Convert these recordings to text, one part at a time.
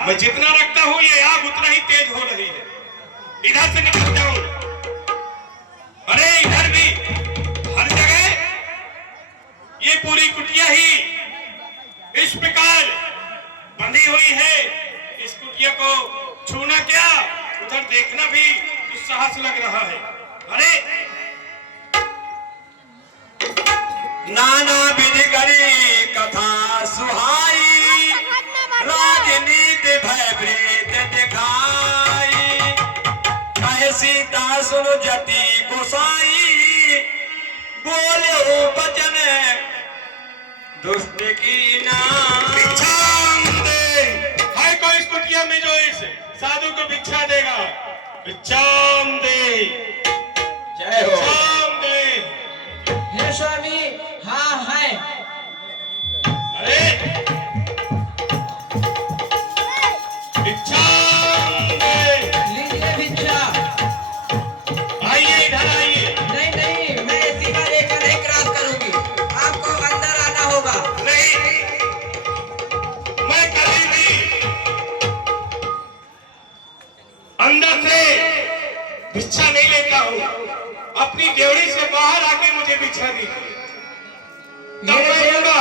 मैं जितना रखता हूँ ये आग उतना ही तेज हो रही है। इधर से निकल जाऊं। अरे इधर भी हर जगह ये पूरी कुटिया ही इस प्रकार बंधी हुई है। इस कुटिया को छूना क्या, उधर देखना भी दुस्साहस लग रहा है। अरे नाना विधि करी कथा सुहाई, राजनीति भयभीत दिखाई। कहे सीता सुन जति गोसाई, बोले वचन दुष्ट की नाई। भिक्षा दे। है कोई इस कुटिया में जो इस साधु को भिक्षा देगा? भिक्षा दे। जय हो। भिक्षा दे। हे स्वामी, हाँ है। अरे भिक्षा दे। लीजिए भिक्षा। आइए इधर आइए। नहीं नहीं, मैं सीमा रेखा नहीं क्रॉस करूंगी, आपको अंदर आना होगा। नहीं, मैं कभी भी अंदर से भिक्षा नहीं लेता हूँ। अपनी ड्योढ़ी से बाहर आके मुझे भिक्षा दीजिए, तब मैं दूंगा,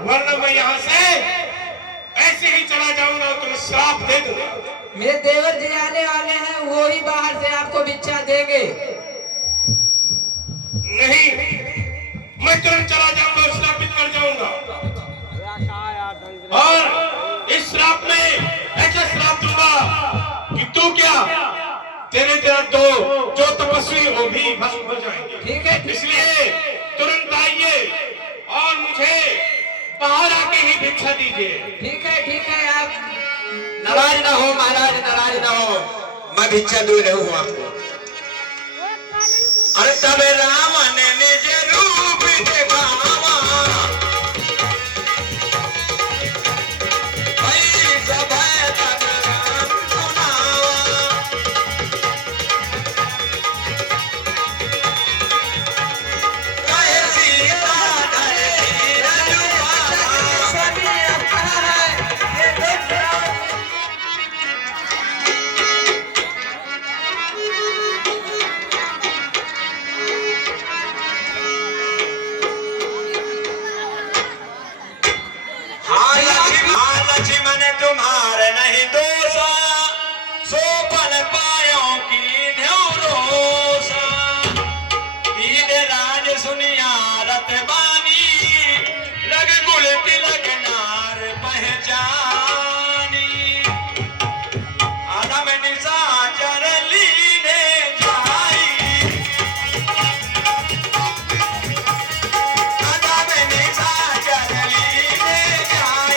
वरना मैं यहाँ से ऐसे ही चला जाऊंगा और तुम्हें श्राप दे दूंगा। मेरे देवर जी आने वाले हैं, वो ही बाहर से आपको भिक्षा देंगे। नहीं, मैं तुरंत चला जाऊंगा और श्रापित कर जाऊंगा। और इस श्राप में ऐसा श्राप दूंगा कि तू क्या, तेरे तेरा दो जो तपस्वी वो भी भस्म हो जाएंगे। ठीक है, इसलिए तुरंत आइए और मुझे बाहर आके ही भिक्षा दीजिए। ठीक है, आप नाराज ना हो महाराज, नाराज ना हो, मैं भिक्षा दे रहा हूँ आपको। अरे तब रावण ने निज रूप दिखावा, भई सभय तन सुनावा। कहे सीता धरती रजुआवा। स्वामी, आप कहाँ हैं? ये देख रहा हूँ। लक्ष्मण तुम्हारे नहीं दोषा, सो पल पायो की न्योरोसा। कीन राज सुनिया रत बानी, रघुकुल तिलक नार पहचानी। आदम निशाचर लीने जाई, आदम निशाचर लीने जाई।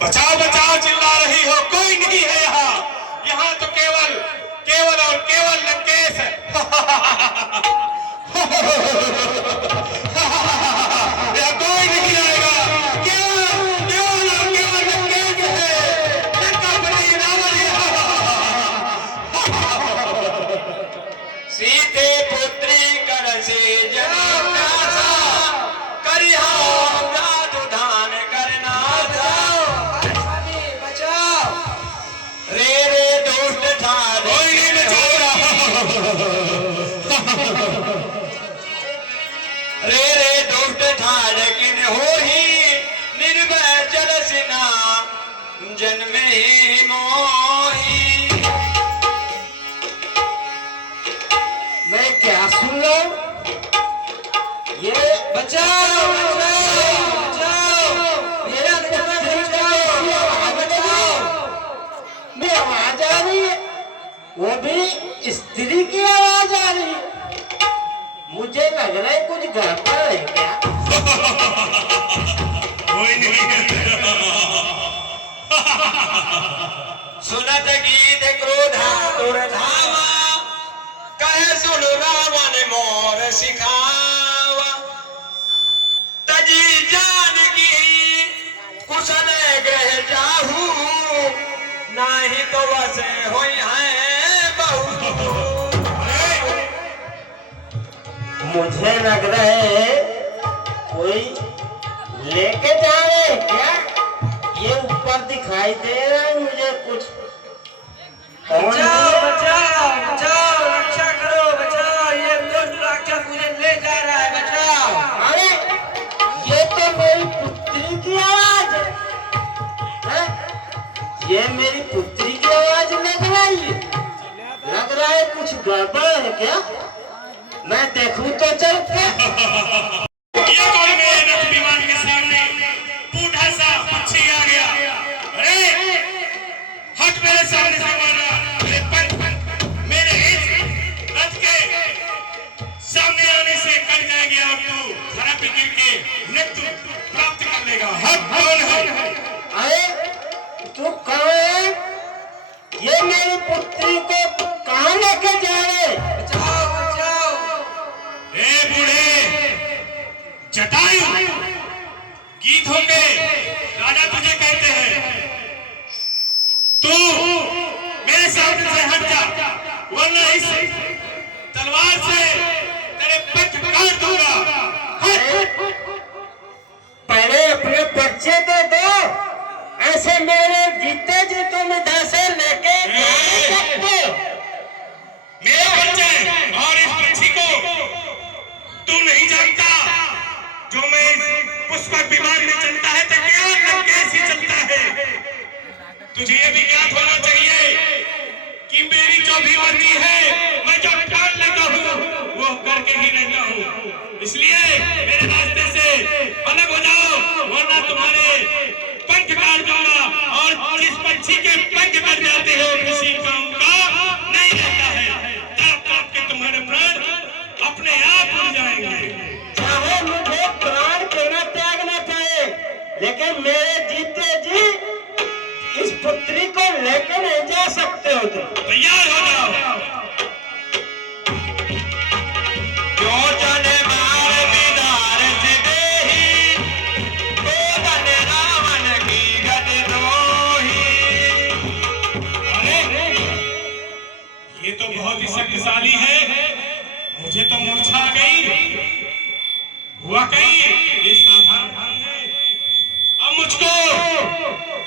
बचाओ बचाओ चिल्ला रही हो, कोई नहीं है यहाँ। यहाँ तो केवल केवल और केवल लंकेश है। यहाँ कोई नहीं आएगा, केवल केवल और केवल लंकेश है। लंकापति रावण यहाँ। सीते पुत्री कर से जन्म नासा, करिहा जादू दान करना था। स्वामी, बचाओ। रे रे दुष्ट ठार कोई नहीं बचाएगा। रे रे दुष्ट ठार किन होही, निर्भय जल सिना जन्म ही मोही। मैं क्या सुन लो? ये बचाओ, मेरा बचाओ। मैं आवाज आ रही है, वो भी स्त्री की आवाज आ रही है। मुझे लग रहा है कुछ गड़बड़ है क्या? कोई नहीं है। सुनत गीत क्रोधा दुर्धावा, कहे सुन रावण मोर सिखावा। तजी जानकी कुशल ग्रह जाहू, नाही तो वसे होई है बहु। मुझे लग रहा है कोई लेके जा रहे हैं क्या? ये ऊपर दिखाई दे रहा है मुझे कुछ। कौन बचाओ है? बचाओ बचाओ, रक्षा करो, बचाओ, ये दुष्ट राक्षस मुझे ले जा रहा है, बचाओ। अरे ये तो मेरी पुत्री की आवाज है। ये मेरी पुत्री की आवाज लग रही है। लग रहा है कुछ गड़बड़ है क्या? मैं देखूं तो चल के। ये कौन मेरे रथ विमान के सामने बूढ़ा सा पक्षी आ गया? अरे हट मेरे सामने से माना, मेरे पंख मेरे इस रथ के सामने आने से कट जाएगी और तू धरा पे गिर के मृत्यु प्राप्त कर लेगा। हट, कौन है? अरे तू कौन है? ये मेरी पुत्री को कहाँ लेके जा रहे? बचाओ बचाओ। ए बूढ़े जटायु, गीतों के राजा तुझे कहते हैं, तू मेरे सामने से हट जा, वरना इस तलवार से तेरे पंख काट दूंगा। हट। पहले अपने बच्चे तो दो। ऐसे मेरे जीते जी तुम इधर से लेके जा नहीं सकते। मेरे बच्चे और इस पक्षी को तू नहीं जानता। जो मैं पुष्पक विमान में चलता है तो क्या कैसे चलता है। तुझे ये भी ज्ञात होना चाहिए कि मेरी जो भी मर्जी है, मैं जो ठान लेता हूँ वो करके ही रहता हूँ। इसलिए मेरे रास्ते से अलग हो जाओ, वरना तुम्हारे पंख काट दूंगा। और जिस पक्षी के पंख कट जाते हो किसी काम का नहीं रहता है। तड़प तड़प के तुम्हारे प्राण अपने आप उड़ जाएंगे। चाहे मुझे प्राण देना त्यागना चाहे, लेकिन मेरे जीते जी इस पुत्री को लेके नहीं जा सकते हो तुम। तैयार हो जाओ। क्यों जाने मार दीदार से देही, तो बने रावण की गतिद्रोही। अरे ये तो बहुत ही शक्तिशाली है। मुझे तो मूर्छा आ गई। हुआ कहीं ये साधारण भांग है। अब मुझको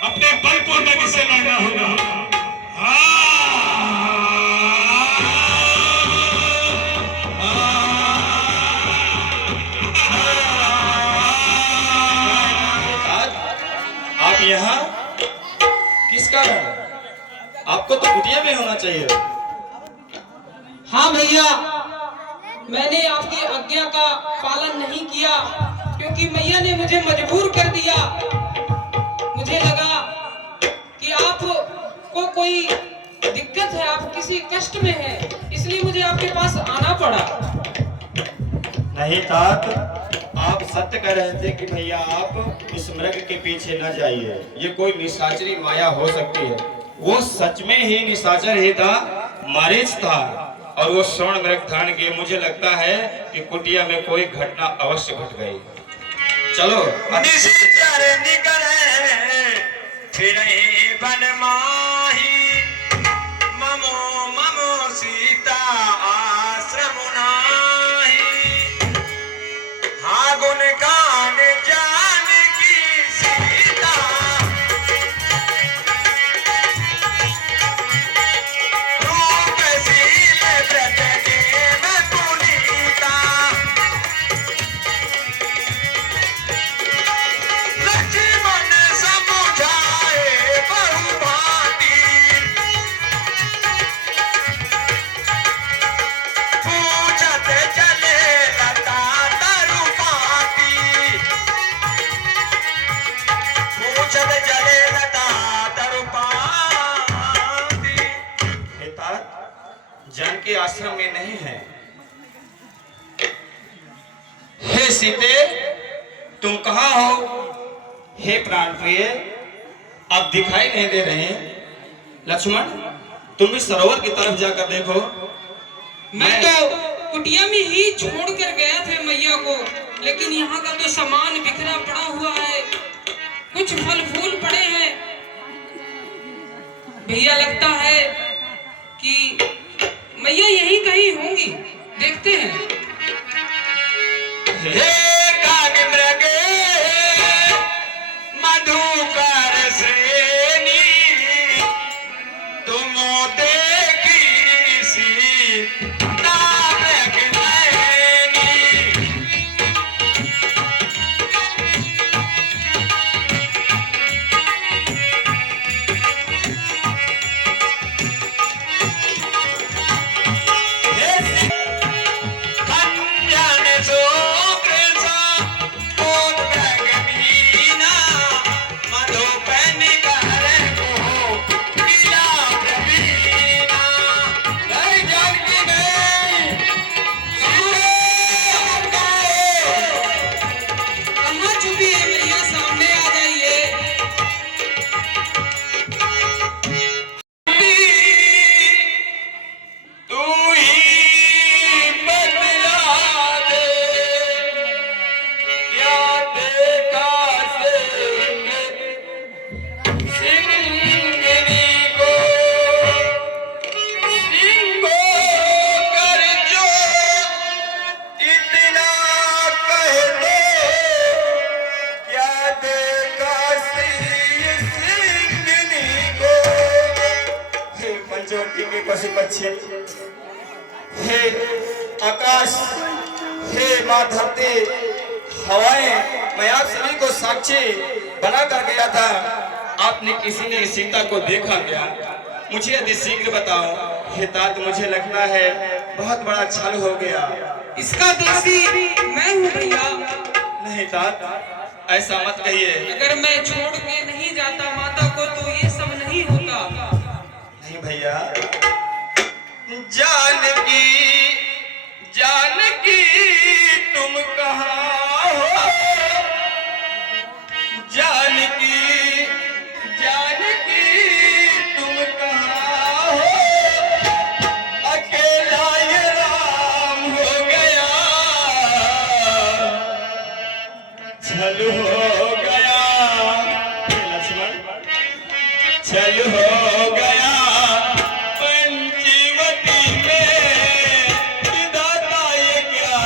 अपने बलपूर्वक इससे लड़ना होगा। आप यहाँ किस कारण? आपको तो कुटिया में होना चाहिए। हाँ भैया, मैंने आपकी आज्ञा का पालन नहीं किया क्योंकि मैया ने मुझे मजबूर कर दिया। मुझे लगा कि आपको कोई दिक्कत है, आप किसी कष्ट में हैं, इसलिए मुझे आपके पास आना पड़ा। नहीं तात, आप सत्य कह रहे थे कि भैया आप इस मृग के पीछे न जाइए, ये कोई निशाचरी माया हो सकती है। वो सच में ही निशाचर ही था, मारीच था, और वो स्वर्ण मृग धान के। मुझे लगता है कि कुटिया में कोई घटना अवश्य घट गई। चलो। निशाचर निकले फिर बन माही, ममो ममो सीता आश्रम नाही। हाँ गुण गान जान की सीता, रूप शील व्रत नेम पुनीता। लक्ष्मण समुझाए बहुभांति, पूछत चले लता तरुपाती। पूछत चले लता तरुपाती। हे तात, जानकी आश्रम में नहीं है। हे सीते, तुम कहाँ हो? हे प्राण प्रिय, आप दिखाई नहीं दे रहे हैं। लक्ष्मण, तुम भी सरोवर की तरफ जाकर देखो। मैं तो कुटिया में ही छोड़ कर गया था मैया को, लेकिन यहाँ का तो सामान बिखरा पड़ा हुआ है, कुछ फल फूल पड़े हैं। भैया लगता है कि मैया यही कहीं होंगी, देखते हैं। आकाश, हे माँ धरती, हवाएं, मैं आप सभी को साक्षी बना कर गया था। आपने किसी ने सीता को देखा क्या? मुझे यदि शीघ्र बताओ। हे तात, मुझे लगता है बहुत बड़ा छल हो गया। इसका दोषी मैं हूँ भैया। नहीं तात, ऐसा मत कहिए। अगर मैं छोड़ के नहीं जाता माता को तो ये सब नहीं होता। नहीं भैया, जानकी, जानकी तुम कहाँ हो? जानकी, जानकी तुम कहाँ हो? अकेला ये राम हो गया, छल हो गया। लक्ष्मण, छल हो गया पंचवटी में, विधाता ये क्या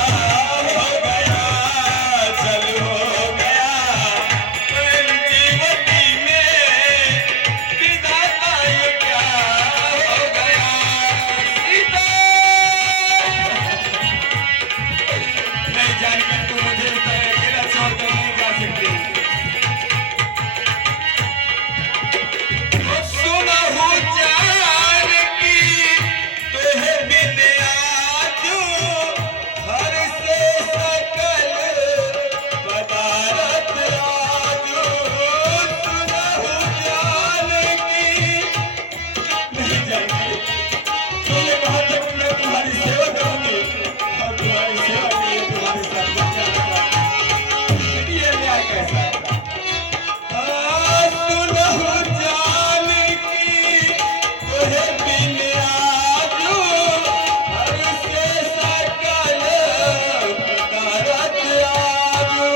हो गया? छल हो गया पंचवटी में, विधाता ये क्या हो गया? सीता, नहीं जानकर तुम मुझे अकेला छोड़कर नहीं जा सकती। सुनहु जानकी तुहे बिन आजू, हर से सकल पदारथ आजू। सुनहु जानकी, नहीं जानकी, तुमने कहा था कि मैं तुम्हारी सेवा करूंगी और तुम्हारी सेवा के लिए तुम्हारे साथ बच्चा लगा। ये न्याय कैसा है? सुनहु जानकी तुहे बिन आजू, हर से सकल पदारथ आजू।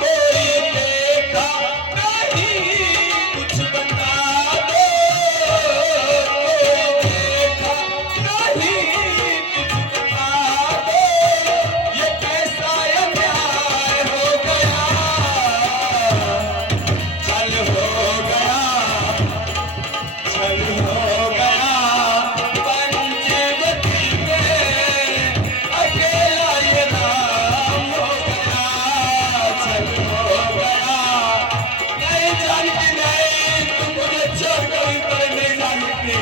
कोई देखा नहीं कुछ बता दो, कोई देखा नहीं कुछ बता दो। ये कैसा अन्याय हो गया, छल हो गया, छल हो गया पंचवटी में, अकेला ये राम हो गया। छल हो गया। नहीं जानती, नहीं, तुम मुझे छोड़ कर ऊपर नहीं जा सकती।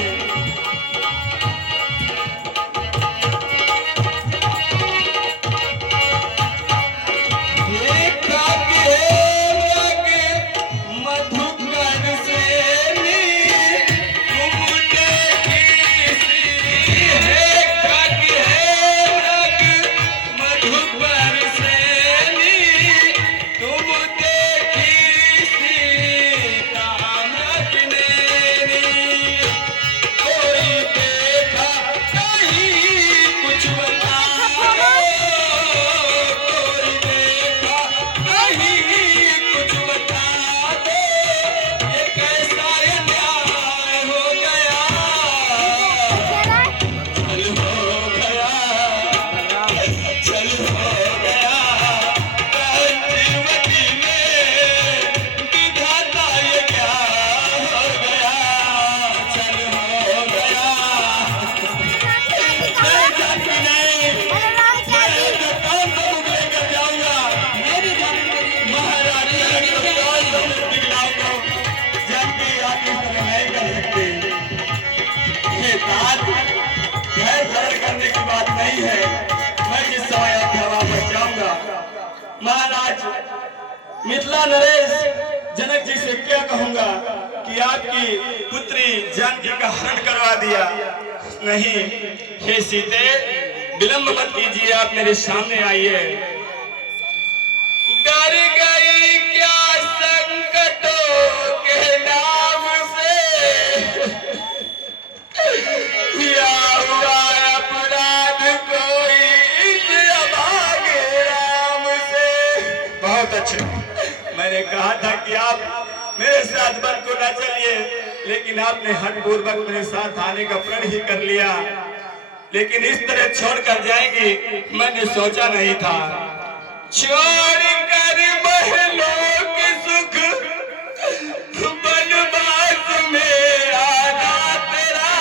देखा के लग मधुकर सेनी, तुम देखी सी। देखा के लग मधुकर सेनी, तुम देखी सी। कामक नेनी, कोई देखा नहीं कुछ बता दो, कोई देखा नहीं कुछ बता दो। ये कैसा अन्याय हो गया, छल हो गया, छल हो गया पंचवटी में, विधाता ये क्या हो गया? छल हो गया। नहीं जानती, नहीं, मैं तो कौन सा मुख लेकर जाऊंगा? मेरी जानकारी महारानी को कौन सा मुख दिखलाऊंगा? जानकी आप इस तरह नहीं कर सकते। ये बात धैर्य धारण करने की बात नहीं है। मैं जिस समय आपके वापस जाऊंगा, महाराज मिथिला नरेश जनक जी से क्या कहूंगा कि आपकी पुत्री जानकी का हरण करवा दिया। नहीं, हे सीते, विलंब मत कीजिए, आप मेरे सामने आइए। डर गई क्या संकटों के नाम से, किया हुआ अपराध कोई इस अभागे राम से। बहुत अच्छे, मैंने कहा था कि आप मेरे साथ वन को न चलिए, लेकिन आपने हठपूर्वक मेरे साथ आने का प्रण ही कर लिया। लेकिन इस तरह छोड़कर जाएंगी मैंने सोचा नहीं था। छोड़ कर महलों के सुख बनवास में आना तेरा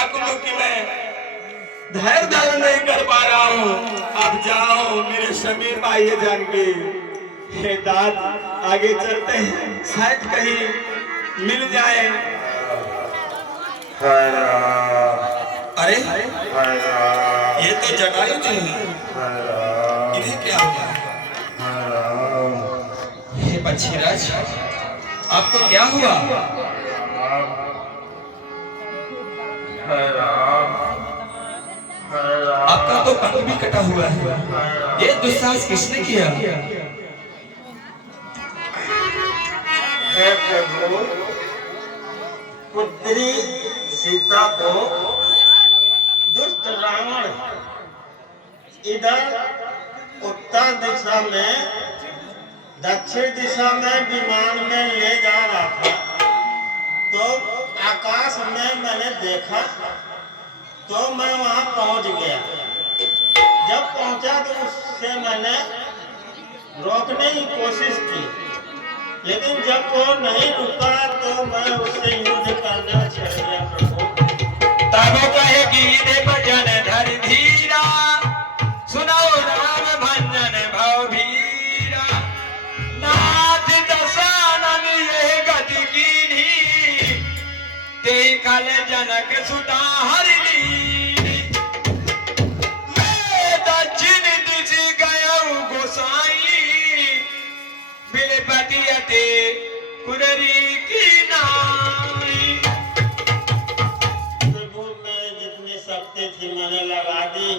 व्याकुल हूं कि मैं धैर्य धारण नहीं कर पा रहा हूँ। अब जाओ मेरे समीप आइए जानकी। हे दाद आगे चलते हैं, शायद कहीं मिल जाए। अरे ये तो जटायु जी हैं। इन्हें क्या हुआ? हे पक्षीराज, आपको क्या हुआ? आपका तो पंख भी कटा हुआ है। ये दुस्साहस किसने किया? हे प्रभु, पुत्री सीता को दुष्ट रावण इधर उत्तर दिशा में दक्षिण दिशा में विमान में ले जा रहा था, तो आकाश में मैंने देखा, तो मैं वहां पहुंच गया। जब पहुंचा तो उससे मैंने रोकने की कोशिश की, लेकिन जब वो नहीं रुका तो मैं उससे युद्ध करना छोड़ दिया प्रभु। तब कहे गीत भजन धर धीरा, सुनाओ राम भंजन भव भीरा। नाथ दशानन ये गति कीन्ही, ते कल जनक सुता हरिणी। मैं दक्षिण दिश गयऊ गोसाई, बिलपति अते कुररी की नाई। प्रभु मैं जितनी शक्ति थी मैंने लगा दी,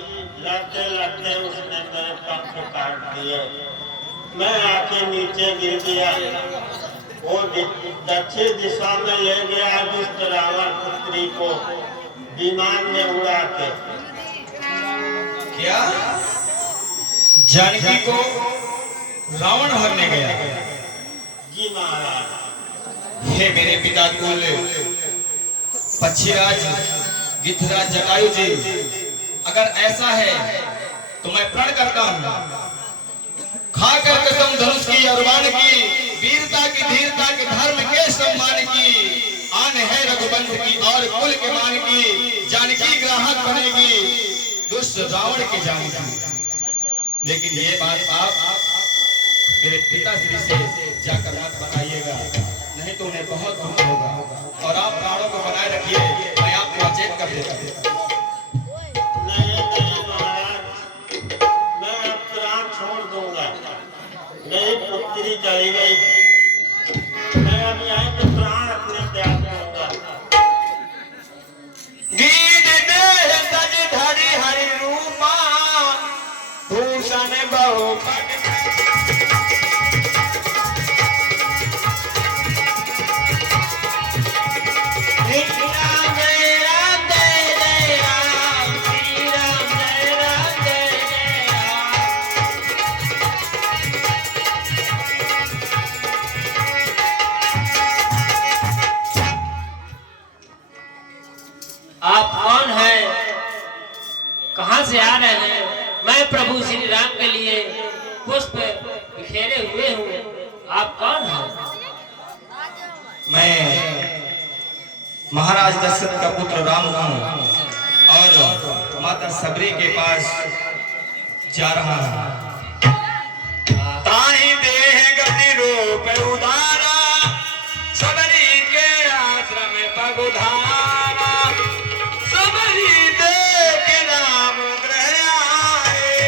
लड़ते लड़ते उसने मेरे पंख काट दिए। मैं आके नीचे गिर गया। वो दक्षिण दिशा में ले गया दुष्ट रावण पुत्री को विमान में उड़ा के। क्या जानकी को रावण हरने गया? जी महाराज। हे मेरे पिता कुल पक्षीराज गिद्धराज जटायु जी, अगर ऐसा है तो मैं प्रण करता हूँ, खाकर कसम धनुष की अरबान की, वीरता की धीरता के धर्म के सम्मान की, आन है रघुवंश की और कुल के मान की, जानकी ग्राहक बनेगी दुष्ट रावण के जान की। लेकिन ये बात आप मेरे पिताश्री से जाकर मत बताइएगा, नहीं तो उन्हें बहुत दुख होगा। और आप प्राणों को बनाए रखिए, मैं आपको अचेत कर देता हूँ। नहीं महाराज, मैं अब प्राण छोड़ दूंगा। मेरी पुत्री चली गई, मैं अब यहाँ के प्राण अपने त्याग दूंगा। गीत देह सज धरि हरि रूपा, भूषण बहु आप कौन हैं? कहां से आ रहे हैं? मैं प्रभु श्री राम के लिए पुष्प बिखेरे हुए हूँ। आप कौन हैं? मैं महाराज दशरथ का पुत्र राम हूँ और माता सबरी के पास जा रहा हूँ। ताहि देह गति रूप उदारा, सबरी के आश्रम पगुधारा। सबरी देख राम ग्रह आए,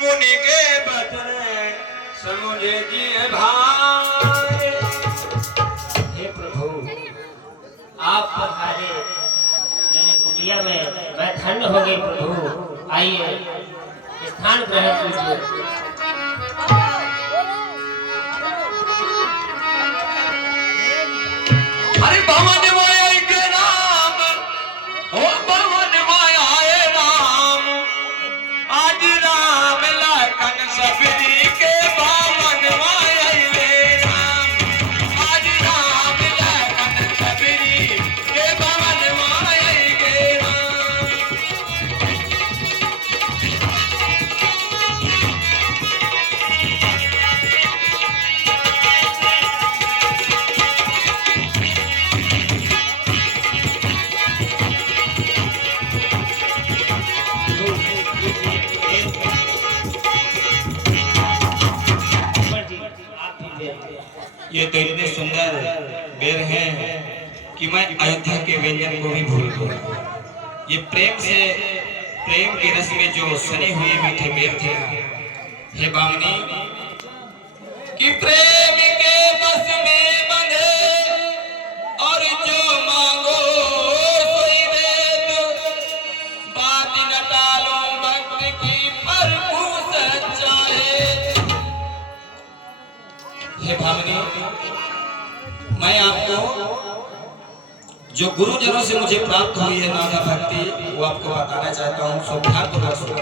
मुनि के बचन समुझे जिए भाई। हे प्रभु, आप पधारे मेरी कुटिया में, मैं धन्य हो गई प्रभु। आइए स्थान ग्रहण कीजिए। अरे भवन माया के राम, ओ भवन माया राम, आज राम लखन सबरी के भवन माया रे राम। आज राम लखन सबरी के भवन माया रे राम। ये तो इतने सुंदर बेर हैं कि मैं अयोध्या के व्यंजन को भी भूल गया। ये प्रेम के रस में जो सने हुए मीठे बेर थे। हे बामनी कि प्रेम के बस में बंधे और जो मांगो सोई दे दो, बात न टालो भक्त की प्रभु सच्चाई। हे भावनी, मैं आपको जो गुरुजनों से मुझे प्राप्त हुई है नादा भक्ति, वो आपको बताना चाहता हूँ। सो ध्यान तो सुनो।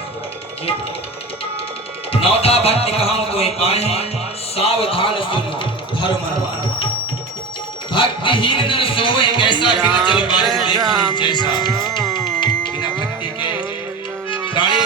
नौदा भक्ति कहाँ कोई पाए, सावधान सुनो धर्म मान। भक्तिहीन नर सोए कैसा, बिना जल बारिश देखे जैसा। बिना भक्ति के प्राणी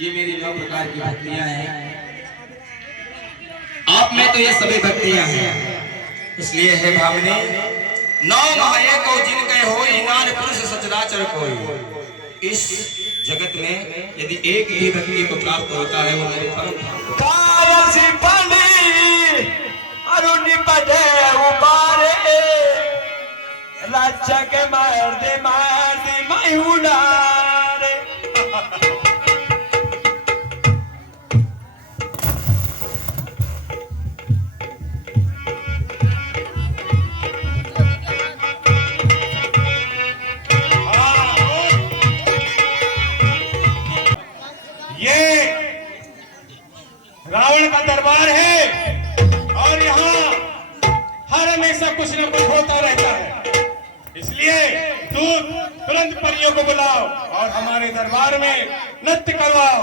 ये मेरी 9 प्रकार की भक्तियां हैं। आप में तो ये सभी भक्तियां हैं। इसलिए है भावनी, 9 माये को जिनके होई नान पुरुष सचराचर कोई। इस जगत में यदि एक ही भक्ति को प्राप्त होता है, वो मेरे परम कायसी बनी अरुणि पढ़े उबारे, लाचा के मार दे मैं उड़ारे। रावण का दरबार है और यहाँ हर हमेशा कुछ न कुछ होता रहता है। इसलिए दूत तुरंत परियों को बुलाओ और हमारे दरबार में नृत्य करवाओ।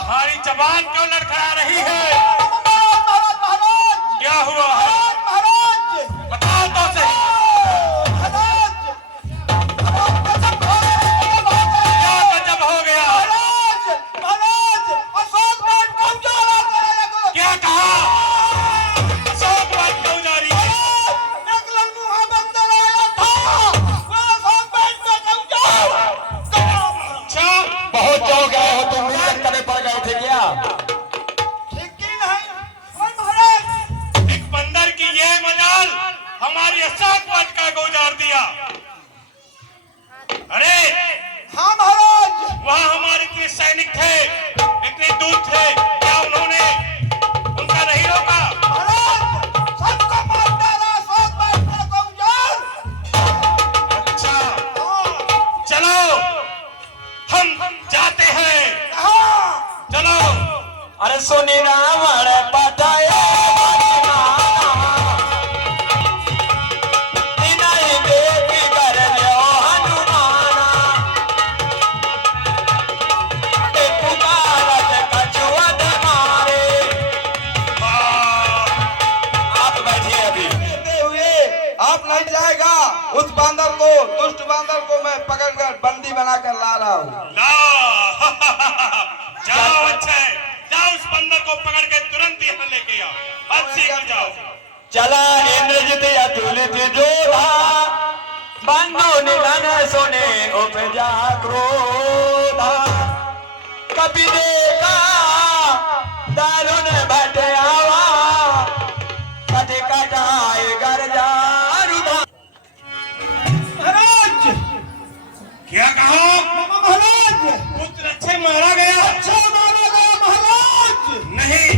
हमारी जबान क्यों लड़खड़ा रही है? क्या हुआ है? बताओ तो सही। हमारी अशोक वट का गुजार दिया। अरे हाँ महाराज, वहाँ हमारे इतने सैनिक थे, इतने दूत थे, क्या उन्होंने उनका नहीं रोका? सबको मार डाला अशोक वट का गुजार। अच्छा चलो हम जाते हैं। चलो। अरे सुनी रावण पटाया पकड़कर बंदी बनाकर ला रहा हूँ। ला जाओ, अच्छा है, जाओ उस बंदर को पकड़ के तुरंत यहाँ लेके आओ। अब सीख जाओ। चला इंद्रजित अतुलित जोधा, बंधु निधन सुने उपजा क्रोधा। कपि देखा दारुण भट आवा, कति कटाए गर्जा रुधा। महाराज, क्या कहो? महाराज, पुत्र अच्छे मारा गया? अच्छा मारा गया महाराज। नहीं,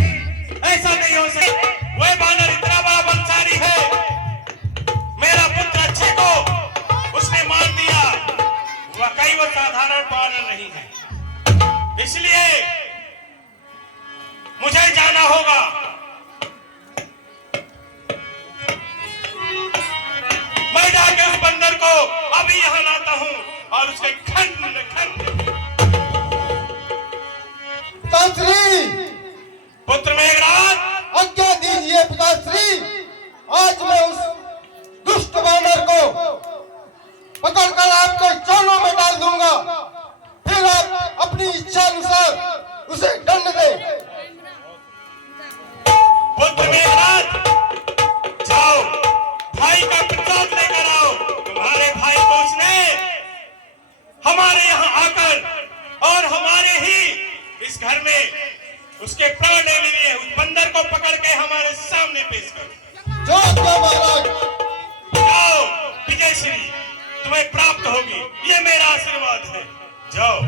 ऐसा नहीं हो सकता। वह बानर इतना बड़ा बलशाली है, मेरा पुत्र अच्छे को उसने मार दिया। वाकई वो साधारण बानर नहीं है, इसलिए मुझे जाना होगा। मैं जाके उस बंदर को अभी यहाँ लाता हूँ और उसके खंड खंड। पिताश्री, पुत्र मेघराज, आज्ञा दीजिए पिताश्री। आज मैं उस दुष्ट बानर को पकड़कर आपके चरणों में डाल दूंगा, फिर आप अपनी इच्छा अनुसार उसे दंड दें। पुत्र मेघराज, जाओ भाई का प्रसाद लेकर आओ। तुम्हारे भाई को उसने हमारे यहाँ आकर और हमारे ही इस घर में उसके प्राण ले लिए। उस बंदर को पकड़ के हमारे सामने पेश करो। जो महाराज, जाओ, विजय श्री तुम्हें प्राप्त होगी, ये मेरा आशीर्वाद है। जाओ।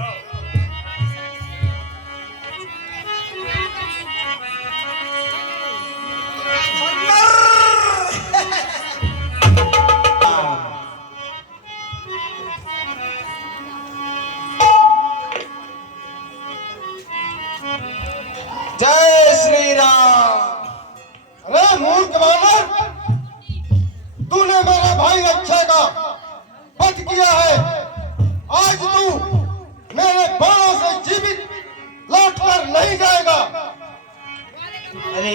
जय श्री राम। अरे मूर्ख बानर, तूने मेरे भाई अच्छे का वध किया है। आज तू मेरे बाणों से जीवित लौट कर नहीं जाएगा। अरे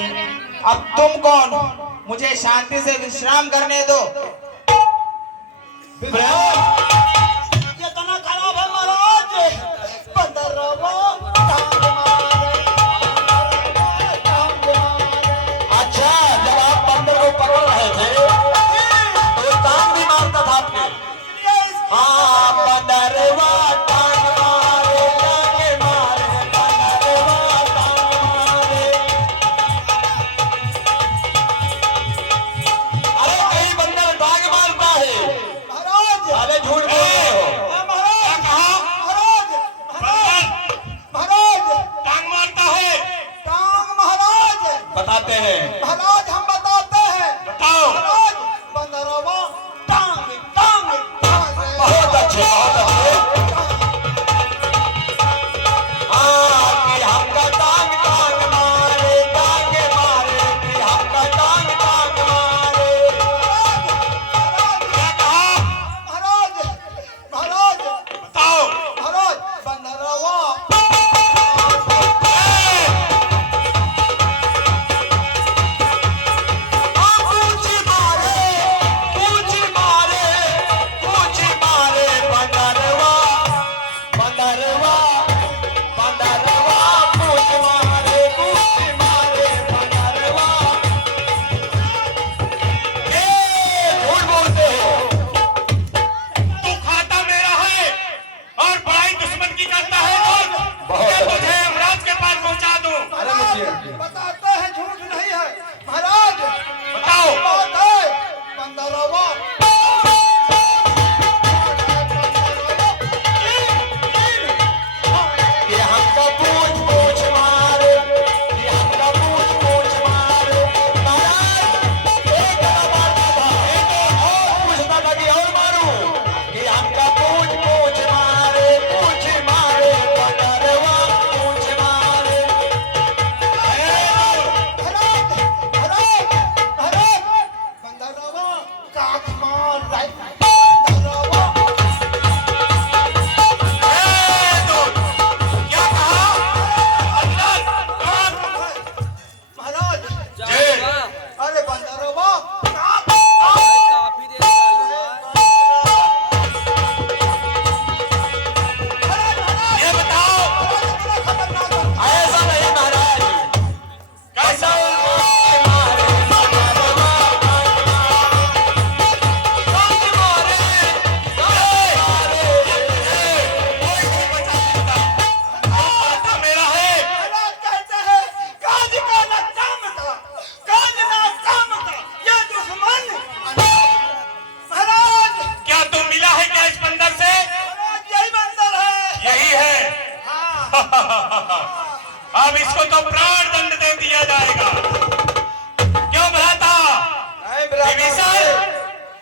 अब तुम कौन हो? मुझे शांति से विश्राम करने दो। ये तना खराब है महाराज। बंदर अच्छा, जब आप बंदर को पकड़ रहे थे तो टांग भी मारता था आपने। हाँ, बंदरवा टांग मारे, टांग मारे, बंदरवा टांग मारे। अरे कहीं बंदर टांग मारता है? महाराज, अरे झूठ बोल रहे हो। महाराज, महाराज, महाराज, टांग मारता है? टांग महाराज, बताते हैं। महाराज हम बताते हैं। बताओ। महाराज, बंदरवा टांग टांग टांग। बहुत अच्छे, बहुत अच्छे। हाँ, कि हमका टांग टांग मारे, टांग मारे, कि हमका टांग टांग मारे। क्या कहा? महाराज, महाराज, बताओ। महाराज, बंदरवा पूछ मारे, पूछ मारे, पूछ मारे, बंदरवा, बंदरवा, बंदरवा, पूछ मारे, बंदरवा। झूठ बोलते हो। तू खाता मेरा है और बड़ाई दुश्मन की करता है। ये तुझे यमराज के पास पहुंचा दूं। बताते हैं, झूठ नहीं है। महाराज, बताओ। बात है बंदरवा। अब इसको तो प्राण दंड दे दिया जाएगा। क्यों भ्राता?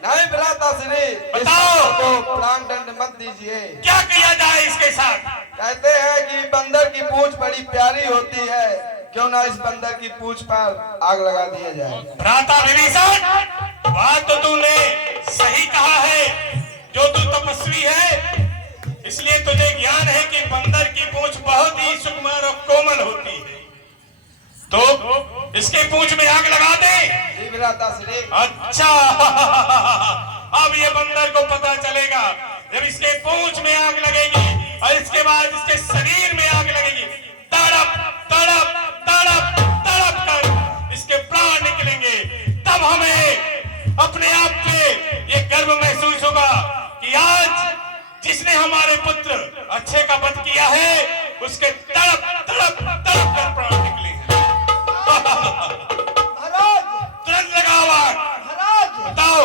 नहीं भ्राता श्री, बताओ। को प्राण दंड मत दीजिए। क्या किया जाए इसके साथ? कहते हैं कि बंदर की पूंछ बड़ी प्यारी होती है, क्यों ना इस बंदर की पूंछ पर आग लगा दिया जाए। भ्राता विभीषण, बात तो तूने सही कहा है। जो तू तपस्वी है इसलिए तुझे ज्ञान है कि बंदर की पूंछ बहुत ही सुकुमार और कोमल होती है, तो इसके पूंछ में आग लगा दे। जी भ्राता श्री। अच्छा, अब ये बंदर को पता चलेगा जब इसके पूंछ में आग लगेगी और इसके बाद इसके शरीर में आग लगेगी, तड़प तड़प तड़प तड़प कर इसके प्राण निकलेंगे। तब हमें अपने आप पे ये गर्व महसूस होगा कि आज जिसने हमारे पुत्र अच्छे का वध किया है उसके तड़प तड़प तड़प कर प्राण निकले हैं। महाराज, तुरंत लगाओ आग। महाराज, बताओ।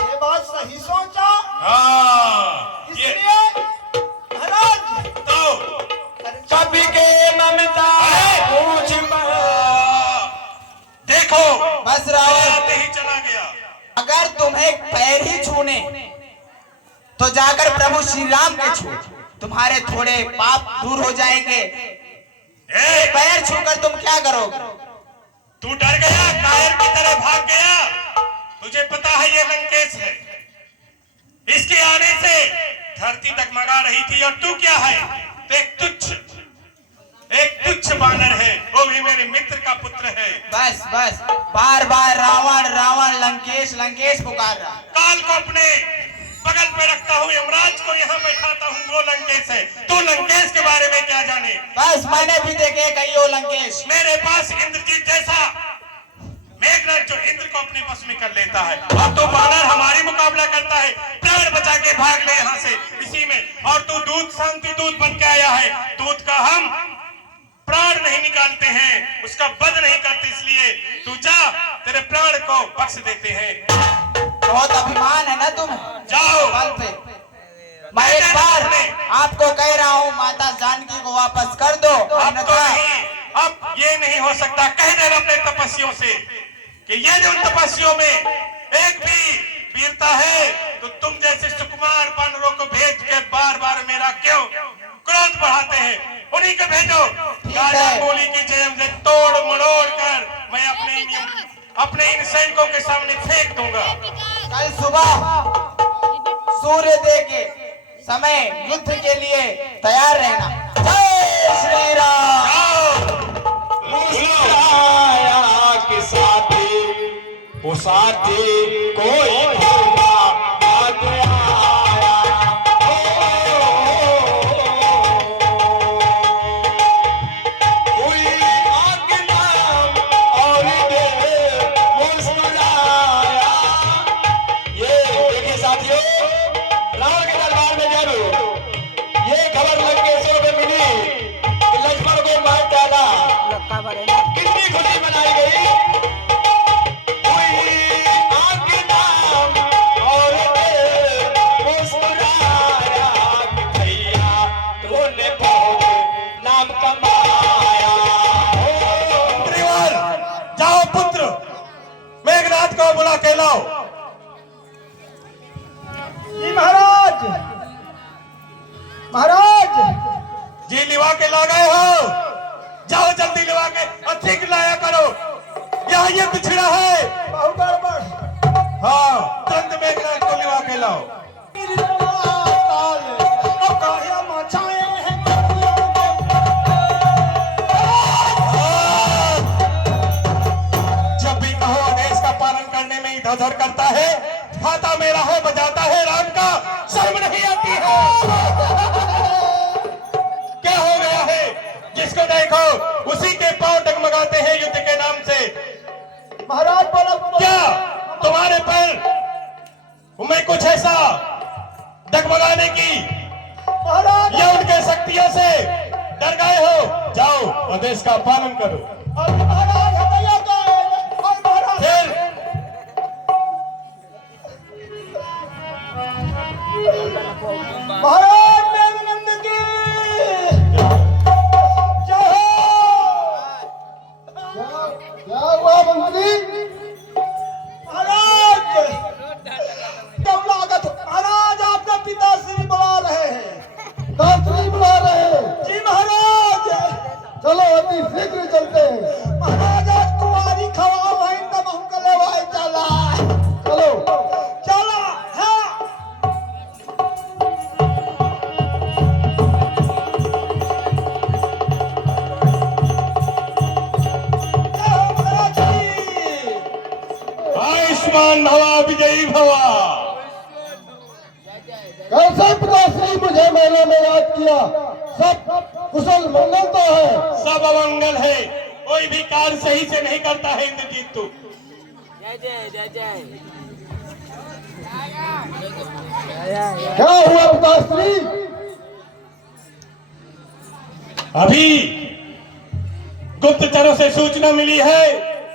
ये बात सही सोचा। हाँ, ये इसलिए महाराज, बताओ। कभी के ममता पूछ देखो, बस रावण, आते ही चला गया। अगर तुम्हें पैर ही छूने तो जाकर प्रभु श्री राम के छू, तुम्हारे थोड़े पाप दूर हो जाएंगे। ए, पैर छूकर तुम क्या करोगे? तू डर गया, कायर की तरह भाग गया। तुझे पता है ये लंकेश है, इसके आने से धरती डगमगा रही थी और तू क्या है? तो एक तुच्छ बानर है, वो भी मेरे मित्र का पुत्र है। बस बस, बार बार रावण रावण लंकेश लंकेश पुकार रहा। काल को अपने बगल पे रखता हूँ, यमराज को यहाँ बैठाता हूँ, वो लंकेश है। तू लंकेश के बारे में क्या जाने? बस मैंने भी देखे कई हो लंकेश। मेरे पास इंद्रजीत जैसा मेघनाथ जो इंद्र को अपने बस में कर लेता है, और तू बानर हमारी मुकाबला करता है। प्राण बचा के भाग ले यहाँ से इसी में। और तू दूत शांति दूत बन के आया है। दूत का हम प्राण नहीं निकालते हैं, उसका वध नहीं करते, इसलिए तू जा, तेरे प्राण को बख्श देते हैं। बहुत अभिमान है ना तुम जाओ। बल पे। मैं एक बार आपको कह रहा हूँ, माता जानकी को वापस कर दो, अब तो अन्यथा नहीं, अब ये नहीं हो सकता। कह दे अपने तपस्वियों से कि ये जो तपस्वियों में एक भी वीरता है तो तुम जैसे सुकुमार बानरों को भेज के बार बार मेरा क्यों क्रोध बढ़ाते हैं? उन्हीं को भेजो। राजा बोली की जय से तोड़ मड़ोड़ कर मैं अपने इन सैनिकों के सामने फेंक दूंगा। कल सुबह सूर्य देके समय युद्ध के लिए तैयार रहना। जय श्री राम। के साथी वो साथी कोई भूला आ गया। कोई आज्ञा और दे मुस्कुराया। ये देखिए साथियों, रावण के दरबार में जब ये खबर लंकेश्वर में मिली कि लक्ष्मण को मार डाला, कितनी खुशी मनाई गई। कोई आज्ञा और दे मुस्कुराया कि भैया तूने बहुत नाम कमाया। त्रिवाल, जाओ पुत्र, मेघनाथ को बुला के लाओ। जी महाराज, महाराज, जी लिवा के ला गए हो, जाओ जल्दी लिवा के अधिक लाया करो। यहाँ ये बिछड़ा है। बहुत गड़बड़। हाँ, तुरंत मेघनाथ को लिवा के लाओ। जब भी कहो आदेश का पालन करने में इधर उधर करता है, खाता मेरा है बजाता है राम का, शर्म नहीं आती है। क्या हो गया है? जिसको देखो उसी के पांव डगमगाते हैं युद्ध के नाम से। महाराज बोलो, क्या तुम्हारे पर मैं कुछ ऐसा डगमगाने की महाराज, या उनके शक्तियों से डर गए हो? जाओ आदेश का पालन करो। महाराज हटैया तो, और महाराज फिर महाराज मेघनंद की चलो अति शीघ्र चलते हैं। महाराजा तुम्हारी खवा भाई तब हमको लेवाए चला। चलो चला हाँ। आयुष्मान भवा विजयी भवा। कैसे पिताश्री मुझे मेले में याद किया? सब कुशल मंगल तो है? सब अमंगल है, कोई भी कार्य सही से नहीं करता है इंद्रजीत तू। क्या हुआ पिताश्री? अभी गुप्तचरों से सूचना मिली है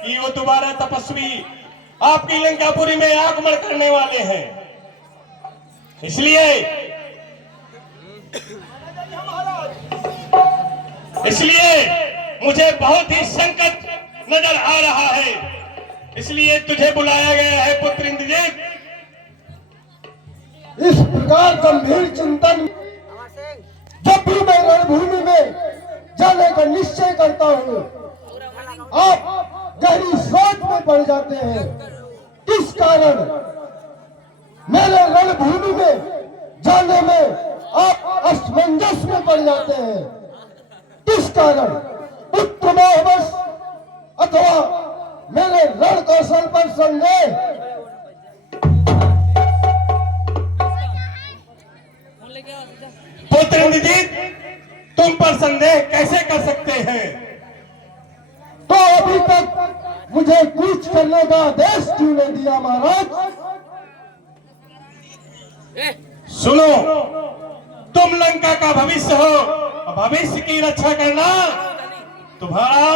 कि वो दोबारा तपस्वी आपकी लंकापुरी में आगमन करने वाले हैं, इसलिए मुझे बहुत ही संकट नजर आ रहा है, इसलिए तुझे बुलाया गया है पुत्र इंद्रजीत। इस प्रकार गंभीर चिंतन जब भी मैं रणभूमि में जाने का निश्चय करता हूँ, आप गहरी सोच में पड़ जाते हैं। किस कारण मेरे रणभूमि में जाने में आप असमंजस में पड़ जाते हैं? किस कारण? पुत्र मोहवश अथवा मेरे रण कौशल पर संदेह? पुत्र इंद्रजीत, तुम पर संदेह कैसे कर सकते हैं? तो अभी तक मुझे कूच करने का आदेश क्यों नहीं दिया महाराज? सुनो, तुम लंका का भविष्य हो, भविष्य की रक्षा करना तुम्हारा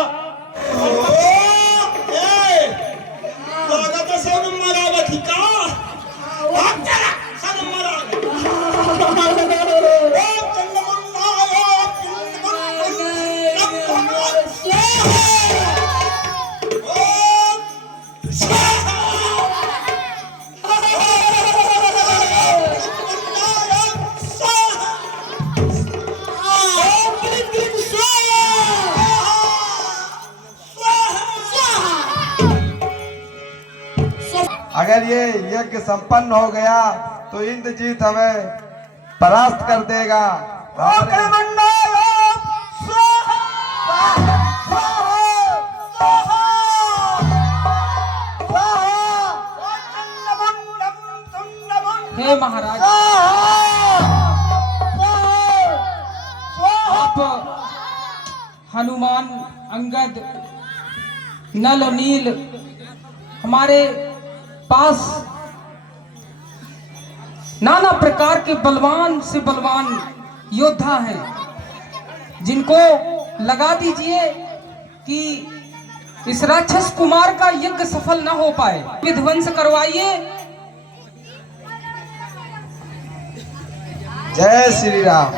अगर ये यज्ञ संपन्न हो गया तो इंद्रजीत हमें परास्त कर देगा। हे महाराज, आप हनुमान, अंगद, नल, नील हमारे पास नाना प्रकार के बलवान से बलवान योद्धा हैं, जिनको लगा दीजिए कि इस राक्षस कुमार का यज्ञ सफल न हो पाए। विध्वंस करवाइए। जय श्री राम।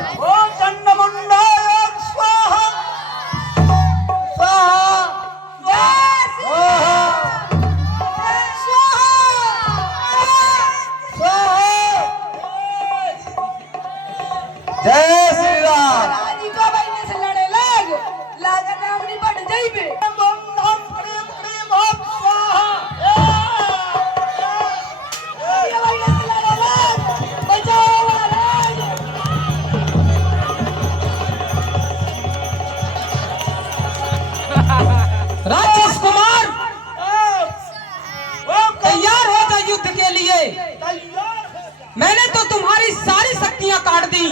जय श्री राम। राक्षस कुमार तैयार हो जा युद्ध के लिए। मैंने तो तुम्हारी सारी शक्तियां काट दी।